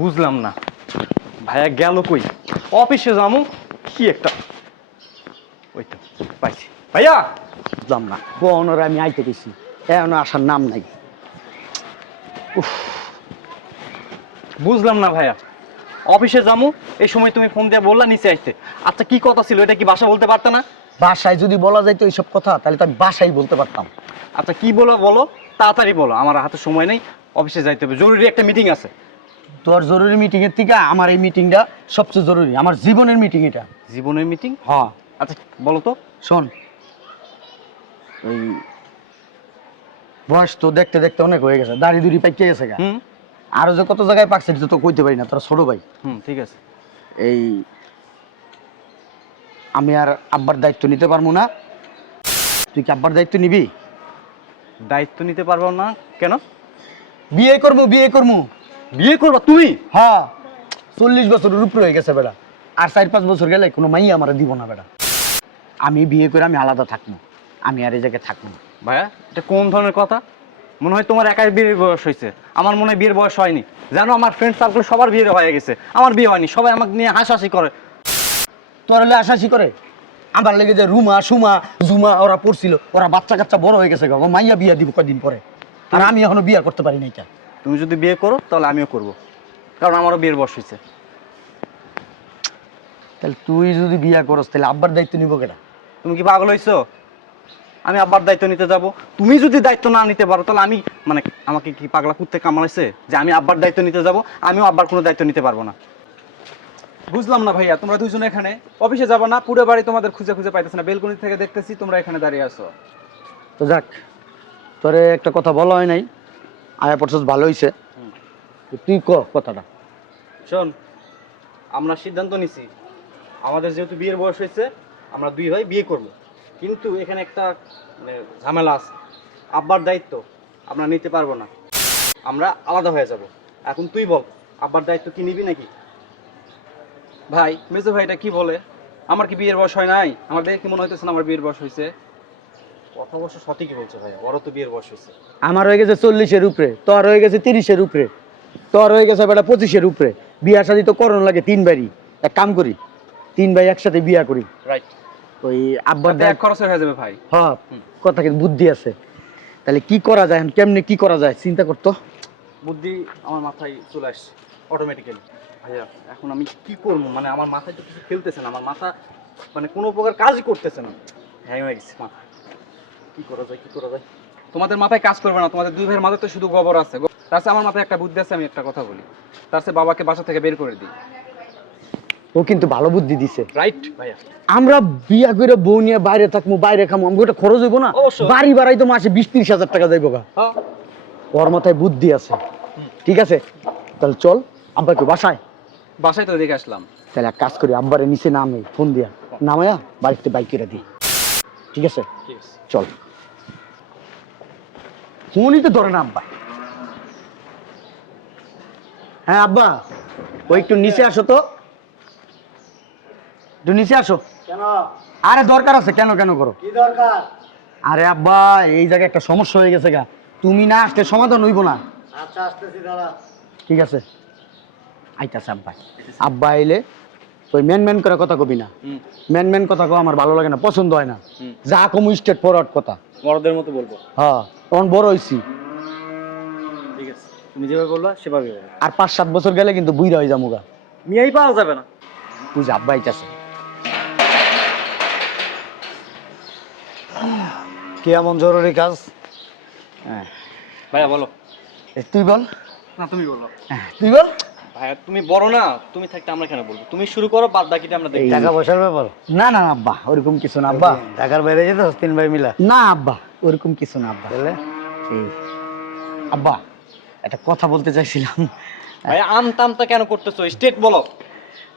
বুঝলাম না ভাইয়া গেল কই? অফিসে যাবো কি একটা। ওই তো পাইছি ভাইয়া। বুঝলাম না কোনরা আমি আইতে গেছি এখন আসার নাম নাই। বুঝলাম না ভাইয়া, অফিসে যাবো এই সময় তুমি ফোন দিয়ে বললা নিচে আসতে। আচ্ছা কি কথা ছিল, এটা কি বাসা বলতে পারতে না? বাসায় যদি বলা যাইতো এইসব কথা তাহলে তো আমি বাসায় বলতে পারতাম। আচ্ছা কি বলো বলো, তাড়াতাড়ি বলো, আমার হাতে সময় নেই, অফিসে যাইতে হবে, জরুরি একটা মিটিং আছে। তোর জরুরি মিটিং এর থেকে আমার এই মিটিংটা সবচেয়ে জরুরি, আমার জীবনের মিটিং এটা। জীবনের মিটিং? হ্যাঁ আচ্ছা বলো তো। শোন, ওই বয়স তো দেখতে দেখতে অনেক হয়ে গেছে, দাড়ি দুড়ি পাইকে গেছে গা। হুম আরো যে কত জায়গায় পাকছে এটা তো কইতে পারি না, তোরা ছোট ভাই। ঠিক আছে। এই আমি আর আব্বার দায়িত্ব নিতে পারবো না, তুই কি আব্বার দায়িত্ব নিবি? দায়িত্ব নিতে পারবো না কেন? বিয়ে করবো বিয়ে করবো। বিয়ে করবা তুমি? হ্যাঁ 40 বছরের উপরে হয়ে গেছে বেটা, আর 4-5 বছর গেলে কোনো মাই আমার দিব না বেটা। আমি বিয়ে করে আমি আলাদা থাকবো, আমি আর এই জায়গায় থাকবো না। ভাইয়া এটা কোন ধরনের কথা? মনে হয় তোমার একাই বিয়ের বয়স হয়েছে, আমার মনে হয় বিয়ের বয়স হয়নি। জানো আমার ফ্রেন্ড সার্কেল সবার বিয়ে হয়ে গেছে, আমার বিয়ে হয়নি, সবাই আমাকে নিয়ে হাসাহাসি করে। তোর হলে আশাসি করে, আমার লেগে যে রুমা সুমা জুমা ওরা পড়ছিল, ওরা বাচ্চা কাচ্চা বড় হয়ে গেছে গো, মাইয়া বিয়া দিব কদিন পরে, আর আমি এখনো বিয়া করতে পারি না। এটা তুমি যদি বিয়ে করো তাহলে আমিও করব, কারণ আমারও বিয়ের বয়স হয়েছে। তাহলে তুই যদি বিয়া করস তাহলে আব্বার দায়িত্ব নিব কেটা? তুমি কি পাগল হইছো? আমি আব্বার দায়িত্ব নিতে যাব? তুমি যদি দায়িত্ব না নিতে পারো তাহলে আমি মানে আমাকে কি পাগলা কুত্তে কামড়াইছে যে আমি আব্বার দায়িত্ব নিতে যাব? আমিও আব্বার কোনো দায়িত্ব নিতে পারবো না। বুঝলাম না ভাইয়া, তোমরা দুইজন এখানে অফিসে যাবো না? পুরো বাড়ি তোমাদের খুঁজে খুঁজে পাইতেছ না, বেলকনি থেকে দেখতেছি তোমরা এখানে দাঁড়িয়ে আছো। তো যাক, তোরে একটা কথা বলা হয় নাই, আয়া পড়ছস ভালো হইছে, তুই ক কথাটা। শোন, আমরা সিদ্ধান্ত নিছি আমাদের যেহেতু বিয়ের বয়স হয়েছে আমরা দুই ভাই বিয়ে করব, কিন্তু এখানে একটা মানে ঝামেলা আছে। আব্বার দায়িত্ব আমরা নিতে পারবো না, আমরা আলাদা হয়ে যাব। এখন তুই বল, আব্বার দায়িত্ব কি নিবি নাকি? ভাই মেজো ভাইটা কি বলে? আমার কি বিয়ের বয়স হয় নাই? আমার দেখে কি মনে হইতেছে না আমার বিয়ের বয়স হয়েছে? কথা অবশ্য সঠিকই বলছে ভাই, বড় তো বিয়ের বয়স হয়েছে। আমার হয়ে গেছে 40-এর উপরে, তোর হয়ে গেছে 30-এর উপরে, তোর হয়ে গেছে বেটা 25-এর উপরে। বিয়া শাদি তো করণ লাগে 3 বারই। এক কাম করি, 3 ভাই একসাথে বিয়া করি। রাইট। ওই আব্বার তাতে এক খরচে হয়ে যাবে ভাই। হ্যাঁ কথা কিন্তু বুদ্ধি আছে। তাহলে কি করা যায়, কেমনে কি করা যায় চিন্তা করতো। বুদ্ধি আমার মাথায় চলে আসছে অটোমেটিক্যালি। ভাইয়া এখন আমি কি করবো, মানে আমার মাথায় তো কিছু খেলতেছে না, আমার মাথা মানে কোনো প্রকার কাজই করতেছে না, হ্যাং হয়ে গেছে মাথা। কি করা যায় কি করা যায়? তোমাদের মাথায় কাজ করবে না, তোমাদের দুই ভাইয়ের মাথায় তো শুধু গোবর আছে। তার চেয়ে আমার মাথায় একটা বুদ্ধি আছে, আমি একটা কথা বলি। তার চেয়ে বাবাকে বাসা থেকে বের করে দিই। ও কিন্তু ভালো বুদ্ধি দিছে। রাইট ভাইয়া। আমরা বিয়া করে বউ নিয়ে বাইরে থাকবো, বাইরে খামো, আমাকে ওটা খরচ হইব না? অবশ্যই। বাড়ি বাড়াই তো মাসে 20-30 হাজার টাকা যাইব গা। হ্যাঁ ওর মাথায় বুদ্ধি আছে। ঠিক আছে তাহলে চল আব্বাকে বাসায়। বাসায় তো দেখে আসলাম। তাহলে এক কাজ করি, আব্বারে নিচে নামে ফোন দিয়া নামায়া বাড়িতে বাইক করে দিই। ঠিক আছে ঠিক আছে। চল। ফোনই তো ধরে না আব্বা। হ্যাঁ আব্বা, ওই একটু নিচে আসো তো, একটু নিচে আসো। কেন? আরে দরকার আছে। কেন কেন করো? কি দরকার? আরে আব্বা এই জায়গায় একটা সমস্যা হয়ে গেছে গা, তুমি না আসলে সমাধান হইব না। আচ্ছা আসতেছি দাঁড়া। ঠিক আছে আইতাছে আব্বা। আব্বা আইলে ওই ম্যান করে কথা কবি না, ম্যান কথা কো আমার ভালো লাগে না, পছন্দ হয় না। যা কমু স্টেট ফরওয়ার্ড কথা, বড়দের মতো বলবো। হ্যাঁ তখন বড় হইছি। ঠিক আছে, তুমি যেভাবে বলবা সেভাবে হবে। আর 5-7 বছর গেলে কিন্তু বুইরা হয়ে যামুগা। মিয়াই পাওয়া যাবে না। বুঝ আব্বা আইতাছে। কি এমন জরুরি কাজ? হ্যাঁ ভাইয়া বলো। তুই বল। না তুমি বলো। তুই বল। ভাইয়া তুমি বড় না, তুমি থাকতে আমরা কেন বলবো? তুমি শুরু করো, বাদ বাকিটা আমরা দেখি। টাকা পয়সার ব্যাপার? না না আব্বা ওরকম কিছু না আব্বা। ঢাকার বাইরে যেত 3 ভাই মিলা? না আব্বা ওরকম কিছু না আব্বা। তাহলে এই আব্বা একটা কথা বলতে চাইছিলাম। ভাইয়া আমতা কেন করতেছো? স্টেট বলো।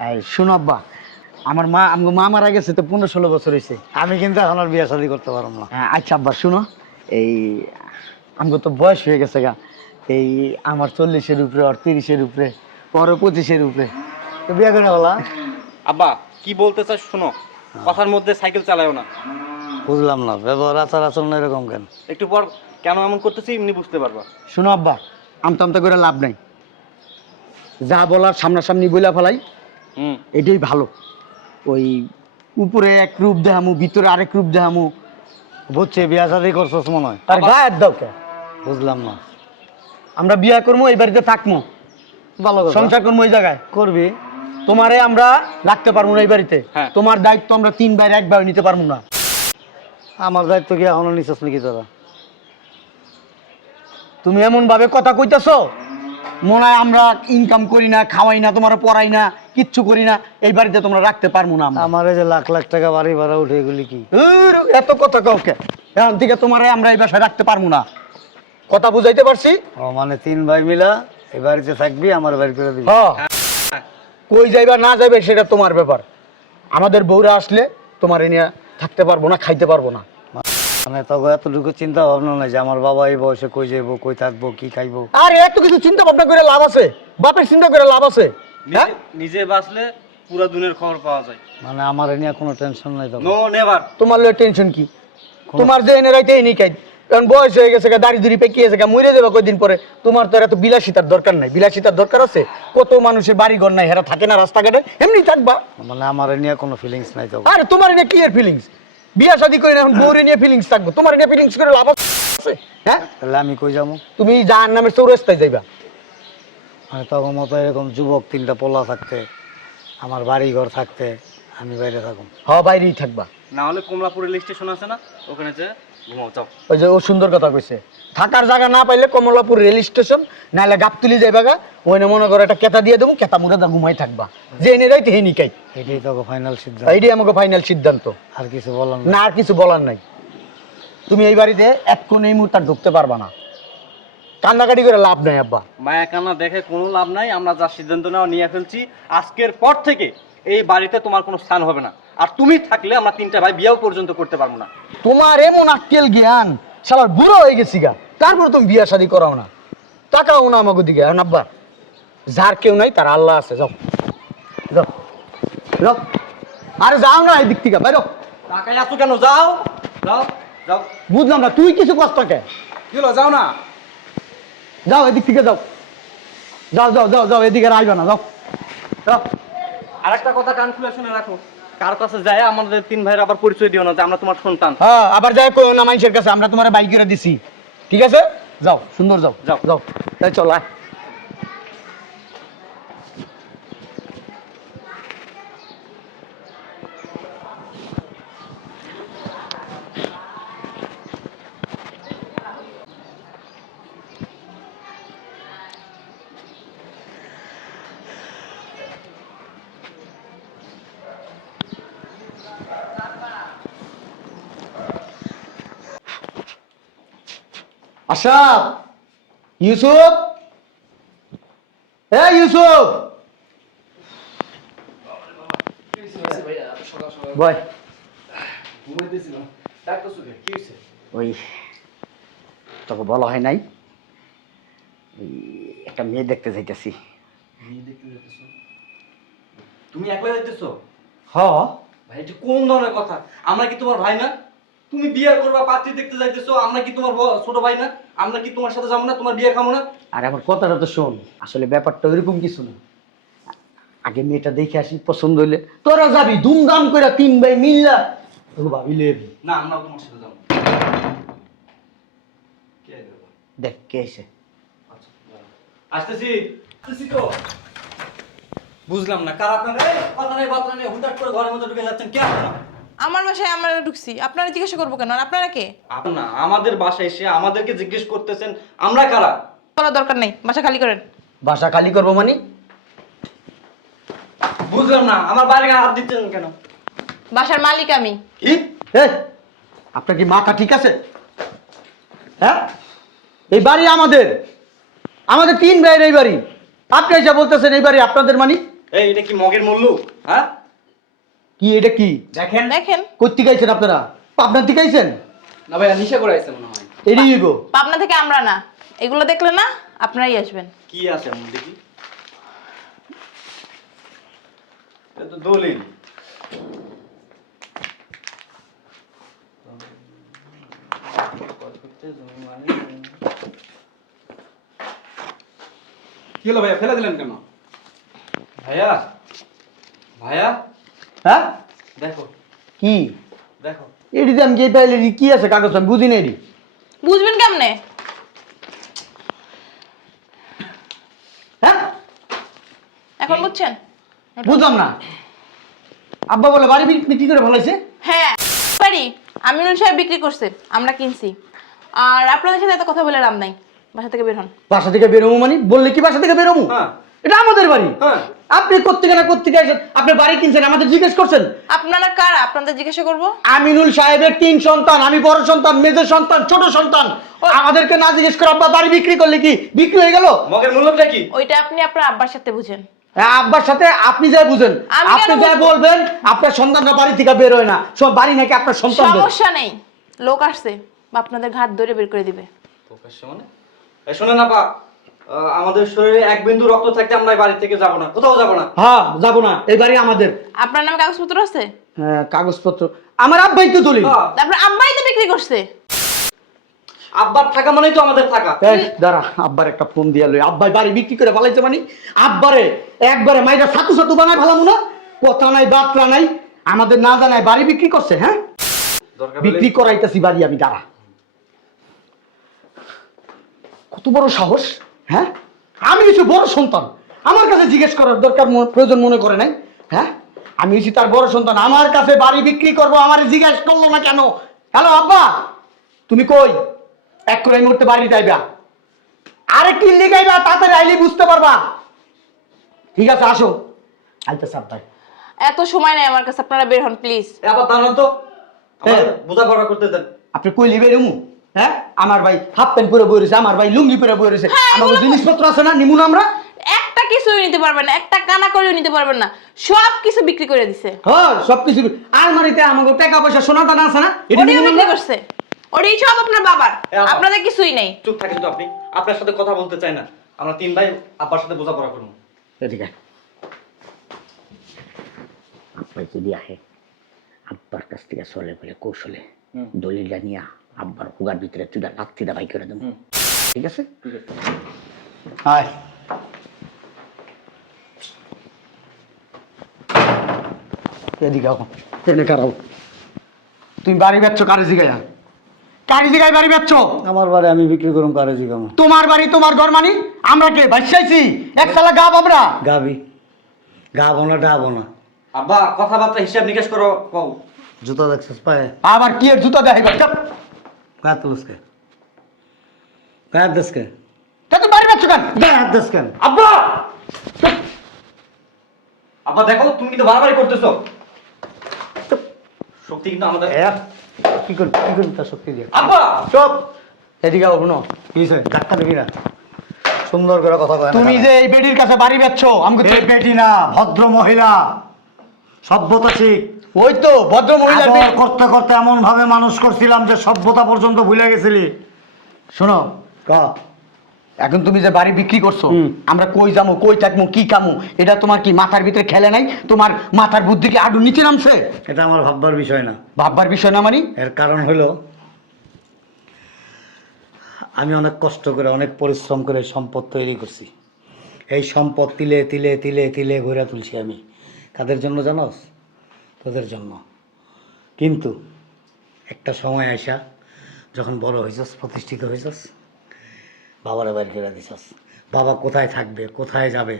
এই শোনো আব্বা, আমার মা মারা গেছে তো 15-16 বছর হয়েছে। আমি কিন্তু এখন আর বিয়ে শাদী করতে পারবো না। আচ্ছা আব্বা শুনো, এই আমাকে তো বয়স হয়ে গেছে গা, এই আমার 40-এর উপরে, আর 30-এর উপরে, পরে 25-এর উপরে। তো বিয়ে করে বলা? আব্বা কি বলতে চাস শোনো, কথার মধ্যে সাইকেল চালায়ও না। বুঝলাম না, ব্যবহার আচার আচরণ এরকম কেন? একটু পর কেন এমন করতেছি এমনি বুঝতে পারবা। শোনো আব্বা, আমতা আমতা করে লাভ নাই। যা বলার সামনাসামনি বইলা ফেলাই, হুম এটাই ভালো। ওই উপরে এক রূপ দেখামু, ভিতরে আরেক রূপ দেখামু। বুঝছি, বিয়া শাদি করছস মনে হয়। তার গায়ের দাও কে? বুঝলাম না। আমরা বিয়া করবো, এই বাড়িতে থাকবো, ভালো কথা। সংসার করবো এই জায়গায়। করবি। তোমারে আমরা রাখতে পারবো না এই বাড়িতে। হ্যাঁ। তোমার দায়িত্ব আমরা 3 ভাই এক ভাই নিতে পারবো না। আমার দায়িত্ব কি এখনো নিছস নাকি তোরা? তুমি এমন ভাবে কথা কইতেছো, মনে হয় আমরা ইনকাম করি না, খাওয়াই না, তোমার পড়াই না, কিচ্ছু করি না, এই বাড়িতে তোমরা রাখতে পারবো না আমরা। আমার এই যে লাখ লাখ টাকা বাড়ি ভাড়া উঠে এগুলি কি? এত কথা কাউকে এখন থেকে তোমারে আমরা এই বাসায় রাখতে পারবো না। কথা বুঝাইতে পারছি? ও মানে 3 ভাই মিলা এই বাড়িতে থাকবি, আমার বাড়ি করে দিবি। হ্যাঁ। কই যাইবা না যাইবে সেটা তোমার ব্যাপার। আমাদের বউরা আসলে তোমার এ নিয়ে থাকতে পারবো না, খাইতে পারবো না। মানে তখন এতটুকু চিন্তা ভাবনা নাই যে আমার বাবা এই বয়সে কই যাইবো, কই থাকবো, কি খাইবো। আর এত কিছু চিন্তা ভাবনা করে লাভ আছে? বাপের চিন্তা করে লাভ আছে? হ্যাঁ? নিজে বাঁচলে পুরো দুনিয়ার খবর পাওয়া যায়। মানে আমার এ নিয়ে কোনো টেনশন নাই তখন। No never. তোমার লয়ে টেনশন কি? তোমার যে এনে রাইতে এনে খাই, কারণ বয়স হয়ে গেছে, দাড়ি দুড়ি পেকিয়ে গেছে, মরে যাবে কয়দিন পরে। তোমার তো আর এত বিলাসিতার দরকার নাই। বিলাসিতার দরকার আছে? কত মানুষের বাড়ি ঘর নাই, হেরা থাকে না রাস্তাঘাটে, এমনি থাকবা। মানে আমার এ নিয়ে কোনো ফিলিংস নাই তখন। আরে তোমার এনে কি এর ফিলিংস? বিয়া শাদী করে এখন বউরে নিয়ে ফিলিংস থাকবো? তোমার এনে ফিলিংস করে লাভ আছে? হ্যাঁ, তাহলে আমি কই যাবো? তুমি জাহান্নামের চৌরাস্তায় যাইবা। মানে তখন মতো এরকম যুবক 3টা পোলা থাকতে, আমার বাড়ি ঘর থাকতে, আমি বাইরে থাকুম। বাইরেই থাকবা। না হলে কমলাপুর রেল স্টেশন আছে না, ওখানে যে ঘুমাও যাও। ওই যে ও সুন্দর কথা কইছে, থাকার জায়গা না পাইলে কমলাপুর রেল স্টেশন নাহলে গাবতলি যাইবা গা, ওইনে মনে করো একটা কেতা দিয়ে দেবো, কেতা মুড়ে দা ঘুমাই থাকবা। যে এনে রাইতে হেনি কাই, এটাই তো ফাইনাল সিদ্ধান্ত। এইটাই আমাকে ফাইনাল সিদ্ধান্ত। আর কিছু বলার না আর কিছু বলার নাই। তুমি এই বাড়িতে এক্ষণ এই মুহূর্তে আর ঢুকতে পারবা না। কান্নাকাটি করে লাভ নাই আব্বা। মায়া কান্না দেখে কোনো লাভ নাই। আমরা যা সিদ্ধান্ত নেওয়া নিয়ে ফেলছি, আজকের পর থেকে এই বাড়িতে তোমার কোনো স্থান হবে না। আর তুমি থাকলে আমরা 3টা ভাই বিয়েও পর্যন্ত করতে পারবো না। তোমার এমন আক্কেল জ্ঞান, সবার বুড়ো হয়ে গেছি গা, তারপর তুমি বিয়া শাদী করাও না, টাকাও না আমাকে দিকে। এখন আব্বা, যার কেউ নাই তার আল্লাহ আছে। যাও যাও যাও, আরে যাও না এই দিক থেকে বাইরো। টাকায় আসো কেন? যাও যাও যাও। বুঝলাম না, তুই কিছু কষ্ট কে? কি হলো, যাও না। যাও এদিক থেকে যাও, যাও যাও যাও যাও, এদিকে আর আইবা না, যাও যাও। আর একটা কথা কান খুলে শুনে রাখো, কার কাছে যায় আমাদের 3 ভাইয়ের আবার পরিচয় দিও না যে আমরা তোমার সন্তান। হ্যাঁ, আবার যাই কই না মানুষের কাছে আমরা তোমার বাইক করে দিছি, ঠিক আছে? যাও, সুন্দর যাও যাও। যাও, তাই চল আয়। আশরাফ, ইউসুফ, এ ইউসুফ, বয়। ওই তোকে বলা হয় নাই, ওই একটা মেয়ে দেখতে যাইতেছি। তুমি একলা যাইতেছো? হ, ভাই এটা কোন ধরনের কথা? আমরা কি তোমার ভাই না? তুমি বিয়ে করবা, পাত্রী দেখতে যাইতেছো, আমরা কি তোমার ছোট ভাই না? আমরা কি তোমার সাথে যাবো না? তোমার বিয়ে খাবো না? আর আমার কথাটা তো শোন, আসলে ব্যাপারটা ওইরকম কিছু না। আগে মেয়েটা দেখে আসি, পছন্দ হইলে তোরা যাবি ধুমধাম করে 3 ভাই মিল্লা, তোকে ভাবিলে না, আমরাও তোমার সাথে যাবো। কে যাবে? দেখ কে এসে। আচ্ছা, দাঁড়াও। আসতেছি আসতেছি তো। বুঝলাম না কার আপনারা? এই কথা নেই বার্তা নেই, হুটহাট করে ঘরের মধ্যে ঢুকে যাচ্ছেন কে আপনারা? আমার বাসায় আমরা ঢুকছি, আপনারা জিজ্ঞাসা করবো কেন? আর আপনারা কে? আপনারা আমাদের বাসায় এসে আমাদেরকে জিজ্ঞেস করতেছেন আমরা কারা? বলার দরকার নেই, বাসা খালি করেন। বাসা খালি করবো মানে? বুঝলাম না, আমার বাইরে হাত দিচ্ছেন কেন? বাসার মালিক আমি। কি? আপনার কি মাথা ঠিক আছে? হ্যাঁ, এই বাড়ি আমাদের, আমাদের 3 ভাইয়ের এই বাড়ি। আপনি এসে বলতেছেন এই বাড়ি আপনাদের মানে? এই এটা কি মগের মূল্য? হ্যাঁ কি এটা কি? দেখেন দেখেন, কোথা থেকে আইছেন আপনারা? পাবনা থেকে আইছেন? না ভাইয়া, নিশা করে আইছে মনে হয়। এদিকে গো। পাবনা থেকে আমরা না, এগুলো দেখলে না আপনারাই আসবেন। কি আছে আমি দেখি। এটা তো দলিল। কি হলো ভাইয়া, ফেলে দিলেন কেন? ভাইয়া ভাইয়া হ্যাঁ দেখো কি দেখো এডিতে আমি গিয়ে পাইলে কি আছে কাগজ আমি বুঝি না এডি বুঝবেন কেমনে? হ্যাঁ এখন বুঝছেন? বুঝলাম না আব্বা বলে বাড়ি বিক্রি করে ফেলাইছে হ্যাঁ বাড়ি আমিনুল সাহেব বিক্রি করছে, আমরা কিনছি। আর আপনাদের সাথে এত কথা বলে লাভ নাই, বাসা থেকে বের হন। বাসা থেকে বেরোবো মানে বললে কি বাসা থেকে বেরোবো? হ্যাঁ। এটা আমাদের বাড়ি। হ্যাঁ। আপনি কোত্থেকে না কোত্থেকে আসেন, আপনি বাড়ি কিনছেন আমাদের জিজ্ঞেস করছেন? আপনারা কারা আপনাদের জিজ্ঞাসা করবো? আমিনুল সাহেবের 3 সন্তান, আমি বড় সন্তান, মেজর সন্তান, ছোট সন্তান। আমাদেরকে না জিজ্ঞেস করে আব্বা বাড়ি বিক্রি করলে কি বিক্রি হয়ে গেল? মগের মূল্যটা কি? ওইটা আপনি আপনার আব্বার সাথে বুঝেন। হ্যাঁ, আব্বার সাথে আপনি যাই বুঝেন, আমি আপনি কেন যাই বুঝবো? বলবেন আপনার সন্তানরা বাড়ি থেকে বের হয় না, সব বাড়ি নাকি আপনার সন্তান। সমস্যা নেই, লোক আসছে বা আপনাদের ঘাট ধরে বের করে দিবে। প্রকাশ্যে মানে এই শোনেন আপা, আমাদের শরীরে এক বিন্দু রক্ত থাকতে আমরা এই বাড়ি থেকে যাব না, কোথাও যাব না। হ্যাঁ যাবো না, এই বাড়ি আমাদের। আপনার নামে কাগজপত্র আছে? হ্যাঁ কাগজপত্র আমার আব্বাই তো দলিল। হ্যাঁ, তারপর আব্বাই তো বিক্রি করছে। আব্বার থাকা মানেই তো আমাদের থাকা। এই দাঁড়া, আব্বার একটা ফোন দিয়া লই। আব্বাই বাড়ি বিক্রি করে ফেলাইছে মানে আব্বারে একবারে মাইরা সাতু সাতু বানায় ফেলামু না? কথা নাই বাতরা নাই, আমাদের না জানায় বাড়ি বিক্রি করছে। হ্যাঁ দরকার বিক্রি করাইতেছি বাড়ি আমি, দাঁড়া। কত বড় সাহস! হ্যাঁ আমি হচ্ছি বড় সন্তান, আমার কাছে জিজ্ঞেস করার দরকার প্রয়োজন মনে করে নাই? হ্যাঁ আমি হচ্ছি তার বড় সন্তান, আমার কাছে বাড়ি বিক্রি করবো, আমার জিজ্ঞেস করলো না কেন? হ্যালো আব্বা, তুমি কই? এক করে এই মুহূর্তে বাড়ি যাইবা, আরে কি লিগাইবা তাড়াতাড়ি আইলে বুঝতে পারবা। ঠিক আছে আসো, আইতেছে আব্বাই। এত সময় নেই আমার কাছে, আপনারা বের হন প্লিজ। আবার দাঁড়ান তো, হ্যাঁ। বোঝাপড়া করতে দেন। আপনি কই লিবে রুমু? হ্যাঁ আমার ভাই হাফ প্যান্ট পরে বই রয়েছে, আমার ভাই লুঙ্গি পরে বই রয়েছে, হ্যাঁ, আমার এগুলো জিনিসপত্র আছে না, নিমুন আমরা। একটা কিছুই নিতে পারবেন না, একটা কানা করেও নিতে পারবেন না, সব কিছু বিক্রি করে দিছে। হ্যাঁ সবকিছু আলমারিতে আমাকে টাকা পয়সা সোনা দানা আছে না, এটা ওটাও নিমুন বিক্রি আমরা। করছে, ওটাই সব আপনার বাবার, এ আবার। আপনাদের কিছুই নেই। চুপ থাকেন তো আপনি, আপনার সাথে কথা বলতে চাই না। আমরা 3 ভাই আব্বার সাথে বোঝাপড়া করবো। এদিকে আব্বাই যদি আহে, আব্বার কাছ থেকে চলে বলে কৌশলে দলিলটা নিয়ে আব্বার হুগার ভিতরে চুদা লাত্তিটা বাই করে দেবো। ঠিক আছে? আয় এদিকে আও, এনে কারাও। তুমি বাড়ি বেচছো কারে জিগাইয়া? কারে জিগাই বাড়ি বেচছো? আমার বাড়ি আমি বিক্রি করুম কারে জিগাম? তোমার বাড়ি তোমার ঘর মানি আমরা কে ভাইসাইছি এক সালা গাব আমরা। গাবি গাবো না ডাবো না। আব্বা কথাবার্তা হিসাব নিকাশ করো, কও। জুতা দেখছিস পায়ে? আবার কি এর জুতা দেখাইবা? চাপ। গায়ে তুলসকে গায়ের দেশকে তা তুমি বাড়ি বেচছো কেন? গায়ের দেশ কেন? আব্বা আব্বা দেখো, তুমি কিন্তু বাড়াবাড়ি করতেছো। শক্তি কিন্তু আমাদের। কি করবি তার শক্তি দিয়ে? আব্বা চুপ। এদিকে আও শুনো। কি হয়েছে? ধাক্কা দিবি না, সুন্দর করে কথা কয় না। তুমি যে এই বেডির কাছে বাড়ি বেচছো আমাকে এই বেটি না, ভদ্র মহিলা, সভ্যতা শিখ। ওই তো ভদ্র মহিলার আদর বেটি। করতে করতে এমন ভাবে মানুষ করছিলাম যে সভ্যতা পর্যন্ত ভুলে গেছিলি। শোনো ক এখন তুমি যে বাড়ি বিক্রি করছো, হুম। আমরা কই যাবো কই থাকবো কি কামু, এটা তোমার কি মাথার ভিতরে খেলে নাই? তোমার মাথার বুদ্ধি কি আডু নিচে নামছে? এটা আমার ভাববার বিষয় না। ভাববার বিষয় না মানে? এর কারণ হলো আমি অনেক কষ্ট করে অনেক পরিশ্রম করে সম্পদ তৈরি করছি। এই সম্পদ তিলে তিলে তিলে তিলে ঘুরে তুলছি আমি। কাদের জন্য জানোস? তোদের জন্য। কিন্তু একটা সময় আইসা যখন বড় হয়েছস, প্রতিষ্ঠিত হয়েছস, বাবারা বাইর করে দিছস। বাবা কোথায় থাকবে, কোথায় যাবে,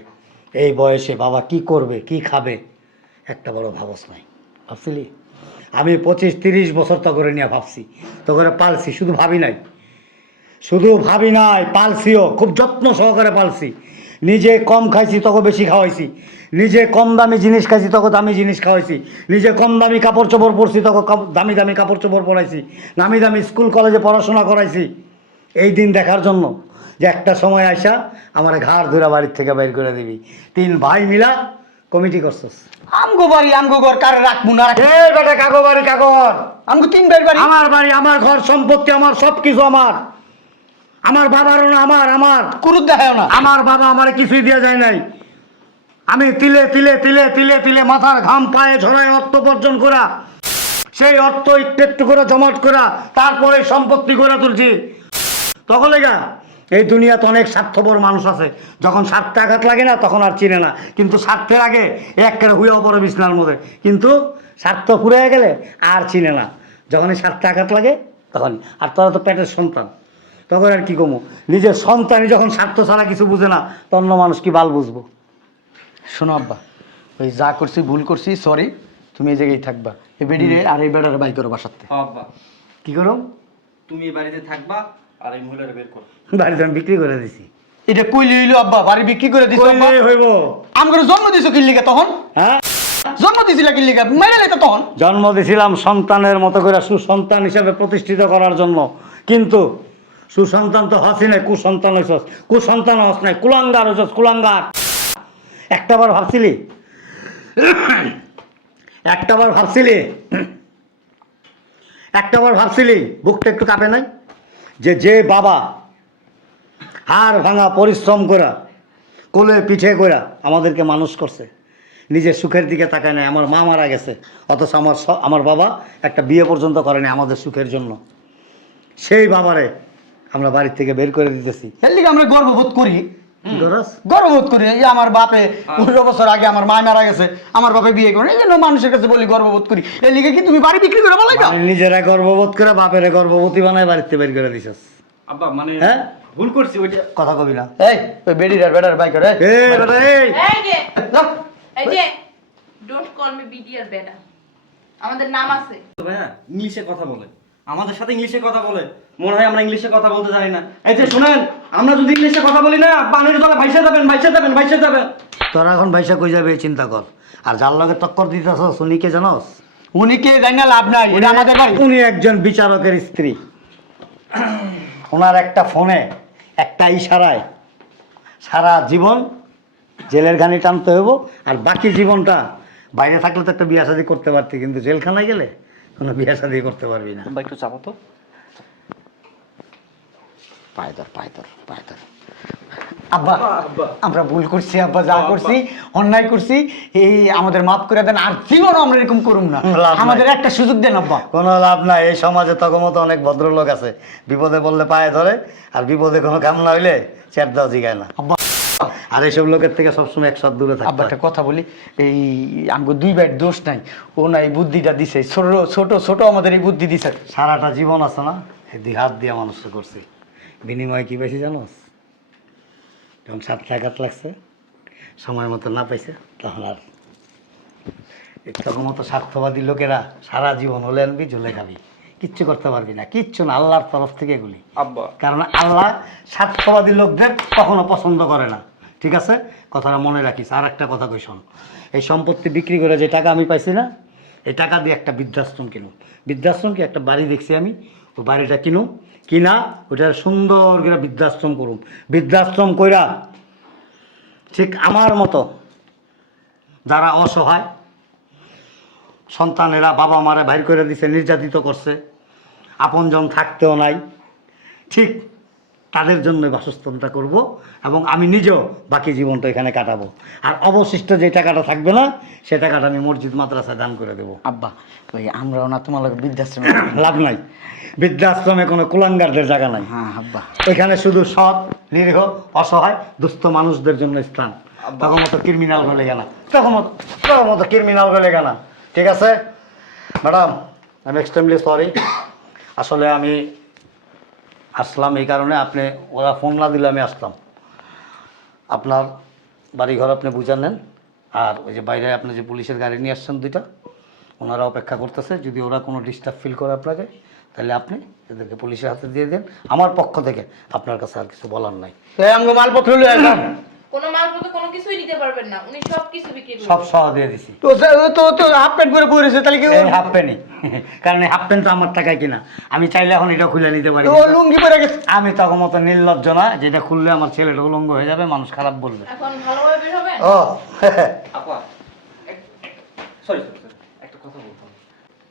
এই বয়সে বাবা কি করবে, কি খাবে, একটা বড় ভাবস নাই। ভাবছিলি? আমি 25-30 বছর তো করে নিয়ে ভাবছি, তো করে পালছি, শুধু ভাবি নাই, পালছিও, খুব যত্ন সহকারে পালছি। নিজে কম খাইছি তোকে বেশি খাওয়াইছি, নিজে কম দামি জিনিস খাইছি তোকে দামি জিনিস খাওয়াইছি, নিজে কম দামি কাপড় চোপড় পরছি তোকে দামি দামি কাপড় চোপড় পরাইছি, নামি দামি স্কুল কলেজে পড়াশোনা করাইছি, এই দিন দেখার জন্য যে একটা সময় আইসা আমার ঘাড় ধরে বাড়ির থেকে বের করে দিবি। 3 ভাই মিলা কমিটি করছস। আমগো বাড়ি আমগো ঘর কারে রাখবো না রাখবো? এই বেটা কাগো বাড়ি কাগর, আমগো 3 ভাইয়ের বাড়ি। আমার বাড়ি, আমার ঘর সম্পত্তি, আমার সব কিছু আমার। আমার বাবারও না, আমার কুরুত দেখায় না। আমার বাবা আমার কিছুই দেওয়া যায় নাই। আমি তিলে তিলে তিলে তিলে তিলে মাথার ঘাম পায়ে ঝরায় অর্থ উপার্জন করা, সেই অর্থ একটু একটু করে জমাট করা, তারপরে সম্পত্তি করে তুলছি। তখন লেগা এই দুনিয়াতে অনেক স্বার্থপর মানুষ আছে, যখন স্বার্থে আঘাত লাগে না তখন আর চিনে না, কিন্তু স্বার্থের আগে একেবারে হুইয়াও পড়ে বিছনার মধ্যে, কিন্তু স্বার্থ ফুরিয়ে গেলে আর চিনে না, যখনই স্বার্থে আঘাত লাগে তখন। আর তোরা তো পেটের সন্তান, তখন আর কি কমো, নিজের সন্তানই যখন স্বার্থ ছাড়া কিছু বুঝে না, তো অন্য মানুষ কি বাল বুঝবো? শোনো আব্বা, ওই যা করছি ভুল করছি, সরি, তুমি এই জায়গায় থাকবা। এই বেডিরে আর এই বেড়ারে বাই করো বাসাতে। আব্বা কি করো? তুমি এই বাড়িতে থাকবা আর এই মহিলাটা বের করো। বাড়িতে আমি বিক্রি করে দিছি। এটা কইলে হইলো আব্বা, বাড়ি বিক্রি করে দিছো আব্বা? কইলে হইব? আমগরে জন্ম দিছো কি লিগা তখন? হ্যাঁ, জন্ম দিছিলা কি লিগা? মাইরা লাইতা তখন? জন্ম দিয়েছিলাম সন্তানের মতো করে সুসন্তান হিসাবে প্রতিষ্ঠিত করার জন্য, কিন্তু সুসন্তান তো হসি নাই, কুসন্তান হইছস। কুসন্তান হস নাই, কুলাঙ্গার হইছস, কুলাঙ্গার। একটাবার ভাবছিলি? একটাবার ভাবছিলি? একটাবার ভাবছিলি বুকটা একটু কাঁপে নাই? যে বাবা হাড় ভাঙা পরিশ্রম করা, কোলে পিঠে করা আমাদেরকে মানুষ করছে, নিজের সুখের দিকে তাকায় নাই। আমার মা মারা গেছে, অথচ আমার বাবা একটা বিয়ে পর্যন্ত করেনি আমাদের সুখের জন্য। সেই বাবারে আমরা বাড়ির থেকে বের করে দিতেছি। এর লিগা আমরা গর্ববোধ করি। কি করস? গর্ববোধ করি এই যে আমার বাপে 15 বছর আগে আমার মা মারা গেছে, আমার বাপে বিয়ে করে, এই জন্য মানুষের কাছে বলি গর্ববোধ করি। এর লিগে কি তুমি বাড়ি বিক্রি করে বলাইবা? মানে নিজেরা গর্ভবোধ করে বাপেরে গর্ভবতী বানায় বাড়িতে বের করে দিছস। আব্বা মানে হ্যাঁ, ভুল করছি ওইটা। কথা কবি না। এই ওই বেডির আর বেডার বাই করে। এই বেটা, এই এই যে ডোন্ট কল মি বিডিআর বেডা, আমাদের নাম আছে। ভাইয়া ইংলিশে কথা বলে, আমাদের সাথে ইংলিশে কথা বলে, মনে হয় আমরা ইংলিশে কথা বলতে জানি না। এই যে শুনেন, আমরা যদি ইংলিশে কথা বলি না, পানির তলে ভাইসা যাবেন, ভাইসা যাবেন, ভাইসা যাবেন। তোরা এখন ভাইসা কই যাবে এই চিন্তা কর। আর যার লগে টক্কর দিতেছস উনি কে জানোস? উনি কে জানি না, লাভ নাই, এটা আমাদের বাড়ি। উনি একজন বিচারকের স্ত্রী। ওনার একটা ফোনে, একটা ইশারায় সারা জীবন জেলের ঘানি টানতে হইব, আর বাকি জীবনটা বাইরে থাকলে তো একটা বিয়া শাদী করতে পারতি, কিন্তু জেলখানায় গেলে কোনো বিয়া শাদী করতে পারবি না। আব্বা একটু চাপো তো। পায় ধর, পায় ধর, পায় ধর। আব্বা আমরা ভুল করছি আব্বা, যা করছি অন্যায় করছি, এই আমাদের মাফ করে দেন, আর জীবনও আমরা এরকম করুম না। লাভ নাই। আমাদের একটা সুযোগ দেন আব্বা। কোনো লাভ নাই, এই সমাজে তখন মতো অনেক ভদ্রলোক আছে, বিপদে বললে পায়ে ধরে, আর বিপদে কোনো কাম না হইলে চেপ দাও জিগায় না। আব্বা আর এইসব লোকের থেকে সবসময় একশো দূরে আব্বা থাকবে। একটা কথা বলি, এই আমগো দুই ভাইয়ের দোষ নাই, ও না এই বুদ্ধিটা দিছে, ছোট ছোট ছোট আমাদের এই বুদ্ধি দিছে। সারাটা জীবন আছে না, এই দুই হাত দিয়ে মানুষকে করছি, বিনিময়ে কি পাইছি জানোস? যখন সাতটা আঘাত লাগছে, সময় মতো না পাইছে, তখন আর তখন মতো স্বার্থবাদী লোকেরা সারা জীবন হলে আনবি, ঝুলে খাবি, কিচ্ছু করতে পারবি না, কিচ্ছু না, আল্লাহর তরফ থেকে এগুলি। আব্বা কারণ আল্লাহ স্বার্থবাদী লোকদের কখনো পছন্দ করে না, ঠিক আছে? কথাটা মনে রাখিস। আর একটা কথা কই শোন, এই সম্পত্তি বিক্রি করে যে টাকা আমি পাইছি না, এই টাকা দিয়ে একটা বৃদ্ধাশ্রম কিনুম। বৃদ্ধাশ্রম কি, একটা বাড়ি দেখছি আমি, ওই বাড়িটা কিনা ওইটা সুন্দর করে বৃদ্ধাশ্রম করুম। বৃদ্ধাশ্রম কইরা ঠিক আমার মতো যারা অসহায় সন্তানেরা বাবা মারে বাইর করে দিছে, নির্যাতিত করছে, আপনজন থাকতেও নাই, ঠিক তাদের জন্য বাসস্থানটা করব, এবং আমি নিজেও বাকি জীবনটা এখানে কাটাবো। আর অবশিষ্ট যে টাকাটা থাকবে না, সে টাকাটা আমি মসজিদ মাদ্রাসায় দান করে দেবো। আব্বা ওই আমরাও না তোমার লগে বৃদ্ধাশ্রমে লাভ নাই, বৃদ্ধাশ্রমে কোনো কুলাঙ্গারদের জায়গা নাই। হ্যাঁ আব্বা, এখানে শুধু সৎ, নিরীহ, অসহায়, দুস্থ মানুষদের জন্য স্থান। তখন মতো ক্রিমিনাল গলে গেনা, তখন মতো ক্রিমিনাল গলে গেনা, ঠিক আছে? ম্যাডাম, আমি এক্সট্রিমলি সরি। আসলে আমি আসলাম এই কারণে, আপনি ওরা ফোন না দিলে আমি আসতাম। আপনার বাড়িঘর আপনি বুঝে নেন, আর ওই যে বাইরে আপনি যে পুলিশের গাড়ি নিয়ে আসছেন দুইটা, ওনারা অপেক্ষা করতেছে। যদি ওরা কোনো ডিস্টার্ব ফিল করে আপনাকে, তাহলে আপনি এদেরকে পুলিশের হাতে দিয়ে দেন। আমার পক্ষ থেকে আপনার কাছে আর কিছু বলার নাই। এই আমগো মালপত্র লয়ে আসলাম। কোনো মালপত্র কোনো কিছুই নিতে পারবেন না, উনি সব কিছু বিক্রি করবেন। সব সহ দিয়ে দিছি। তো তো তো হাফ প্যান্ট পরে পড়েছে, তাহলে কি এই হাফ প্যান্টই, কারণ এই হাফ প্যান্ট তো আমার টাকায় কিনা, আমি চাইলে এখন এটা খুলে নিতে পারি। ও লুঙ্গি পরে গেছে? আমি তখন মতো নির্লজ্জ না, যেটা খুললে আমার ছেলেটা উলঙ্গ হয়ে যাবে, মানুষ খারাপ বলবে। এখন ভালোভাবে বের হবে। ও আপা সরি, একটা কথা বলতাম।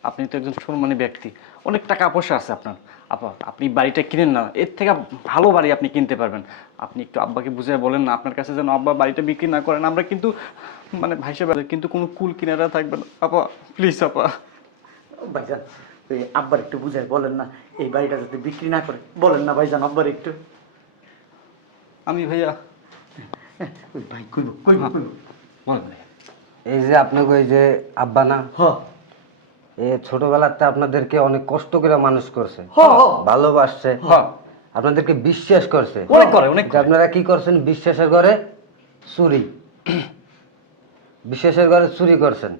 আপনি তো একজন সম্মানী ব্যক্তি, অনেক টাকা পয়সা আছে আপনার। আপা আপনি বাড়িটা কিনেন না, এর থেকে ভালো বাড়ি আপনি কিনতে পারবেন। আপনি একটু আব্বাকে বুঝিয়ে বলেন না আপনার কাছে যেন আব্বা বাড়িটা বিক্রি না করেন। আমরা কিন্তু মানে ভাইসে কিন্তু কোনো কুল কিনারা থাকবে না। আপা প্লিজ আপা। ভাইজান ওই আব্বার একটু বুঝাই বলেন না, এই বাড়িটা যাতে বিক্রি না করে, বলেন না ভাইজান আব্বার একটু। আমি ভাইয়া ওই ভাই কইব কইব কইব বলেন ভাইয়া। এই যে আপনাকে ওই যে আব্বা না হ এ ছোটবেলাতে আপনাদেরকে অনেক কষ্ট করে মানুষ করছে হ হ ভালোবাসছে হ্যাঁ আপনাদেরকে বিশ্বাস করছে অনেক করে অনেক যে আপনারা কি করছেন বিশ্বাসের ঘরে চুরি বিশ্বাসের ঘরে চুরি করছেন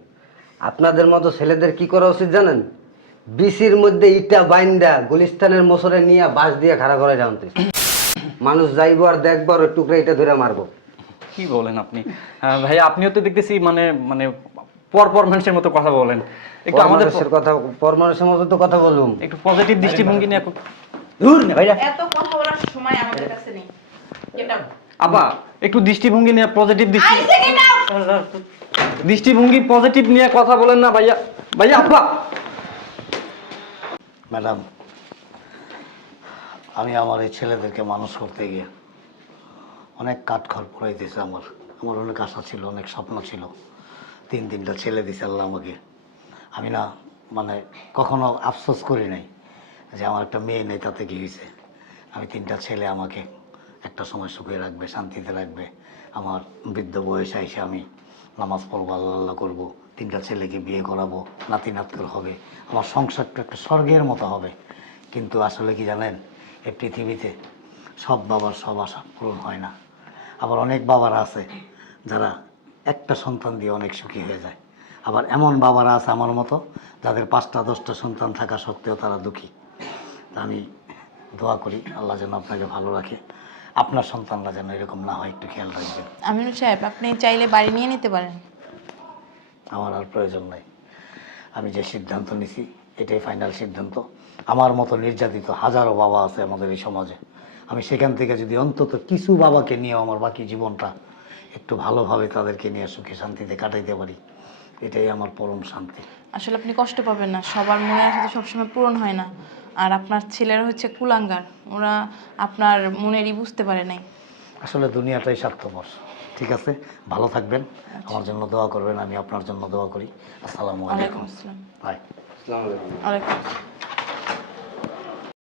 আপনাদের মতো ছেলেদের কি করা উচিত জানেন বিসির মধ্যে ইটা বাইন্দা গুলিস্তানের মোসরে নিয়ে বাঁশ দিয়ে খাড়া করে জানতে মানুষ যাইবো আর দেখবো আর ওই টুকরা ইটা ধরে মারবো কি বলেন আপনি ভাইয়া আপনিও তো দেখতেছি মানে মানে পর মানুষের মতো কথা বলেন একটু আমাদের পরমানুষের কথা পরমানুষের মতো তো কথা বলুম একটু পজিটিভ দৃষ্টিভঙ্গি নিয়ে দূর না ভাইয়া এত কথা বলার সময় আমাদের কাছে নেই গেট আউট আপা একটু দৃষ্টিভঙ্গি নিয়ে positive I say get out দৃষ্টিভঙ্গি পজিটিভ নিয়ে কথা বলেন না ভাইয়া ভাইয়া আপা ম্যাডাম আমি আমার এই ছেলেদেরকে মানুষ করতে গিয়ে অনেক কাঠখড় পড়াইতেছে আমার আমার অনেক আশা ছিল অনেক স্বপ্ন ছিল তিনটা ছেলে দিছে আল্লাহ আমাকে আমি না মানে কখনো আফসোস করি নাই যে আমার একটা মেয়ে নেই তাতে কি হয়েছে আমি তিনটা ছেলে আমাকে একটা সময় সুখে রাখবে শান্তিতে রাখবে আমার বৃদ্ধ বয়সে এসে আমি নামাজ পড়বো আল্লাহ আল্লাহ করবো তিনটা ছেলেকে বিয়ে করাবো নাতি নাতকুর হবে আমার সংসারটা একটা স্বর্গের মতো হবে কিন্তু আসলে কি জানেন এই পৃথিবীতে সব বাবার সব আশা পূরণ হয় না আবার অনেক বাবারা আছে যারা একটা সন্তান দিয়ে অনেক সুখী হয়ে যায় আবার এমন বাবারা আছে আমার মতো যাদের 5টা 10টা সন্তান থাকা সত্ত্বেও তারা দুঃখী তা আমি দোয়া করি আল্লাহ যেন আপনাকে ভালো রাখে আপনার সন্তানরা যেন এরকম না হয় একটু খেয়াল রাখবেন আমিনুল সাহেব আপনি চাইলে বাড়ি নিয়ে নিতে পারেন আমার আর প্রয়োজন নাই আমি যে সিদ্ধান্ত নিছি এটাই ফাইনাল সিদ্ধান্ত আমার মতো নির্যাতিত হাজারো বাবা আছে আমাদের এই সমাজে আমি সেখান থেকে যদি অন্তত কিছু বাবাকে নিয়ে আমার বাকি জীবনটা একটু ভালোভাবে তাদেরকে নিয়ে সুখে শান্তিতে কাটাইতে পারি এটাই আমার পরম শান্তি আসলে আপনি কষ্ট পাবেন না সবার মনের আশা তো সবসময় পূরণ হয় না আর আপনার ছেলেরা হচ্ছে কুলাঙ্গার ওরা আপনার মনেরই বুঝতে পারে নাই আসলে দুনিয়াটাই স্বার্থপর ঠিক আছে ভালো থাকবেন আমার জন্য দোয়া করবেন আমি আপনার জন্য দোয়া করি আসসালামু ওয়ালাইকুম আলাইকুম আসসালাম বাই ওয়ালাইকুম আসসালাম